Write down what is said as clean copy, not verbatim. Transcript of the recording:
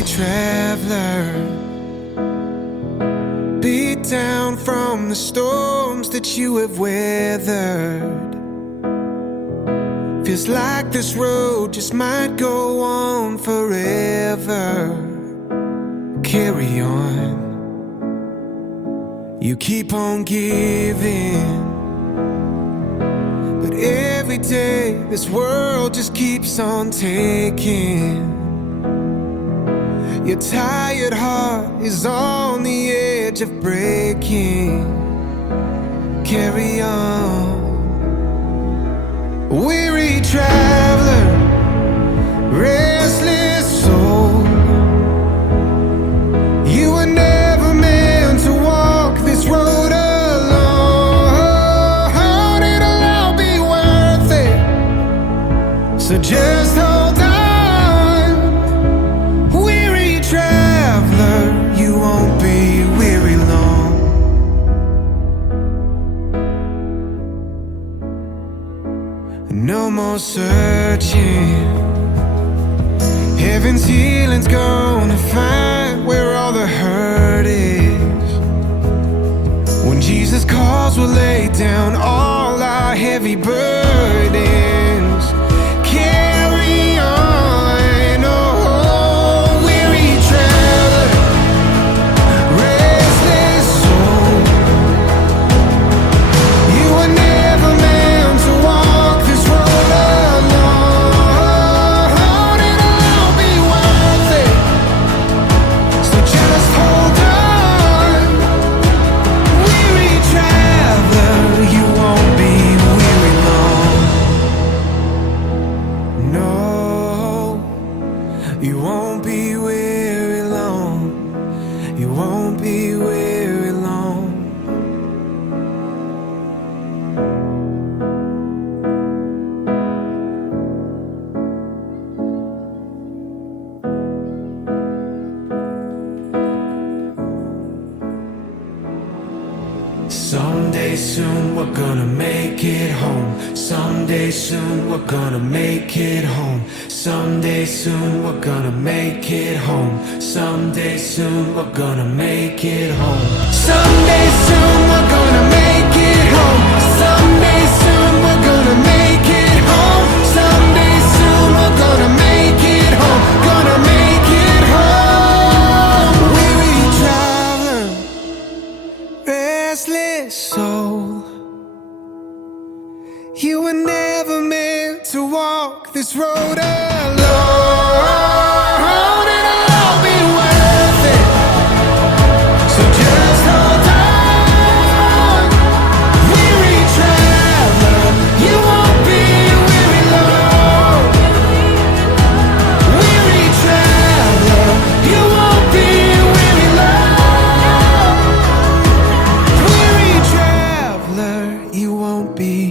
weary traveler, beat down from the storms that you have weathered. Feels like this road just might go on forever. Carry on, you keep on giving, but every day this world just keeps on taking. Your tired heart is on the edge of breaking. Carry on, weary traveler, restless soul. You were never meant to walk this road alone. It'll all be worth it, so just hold on. Weary traveler, you won't be weary long. No more searching, heaven's healing's gonna find where all the hurt is. When Jesus calls, we'll lay down all our heavy burdens. Carry on, oh, weary traveler, restless soul. You were never meant to walk this road alone. It'll all be worth it, so just hold on. Weary traveler, you won't be weary long. No, you won't be weary long. You won't be weary long. Someday soon we're gonna make it home. Someday soon we're gonna make it home. Someday soon we're gonna make it home. Someday soon we're gonna make it home. Someday soon we're gonna make it home. Someday soon we're gonna make it home. Someday soon we're gonna make it home. Gonna make it home. Weary traveler, restless soul. You were never meant to walk this road alone. It'll all be worth it, so just hold on. Weary traveler, you won't be weary long. Weary traveler, you won't be weary long. Weary traveler, you won't be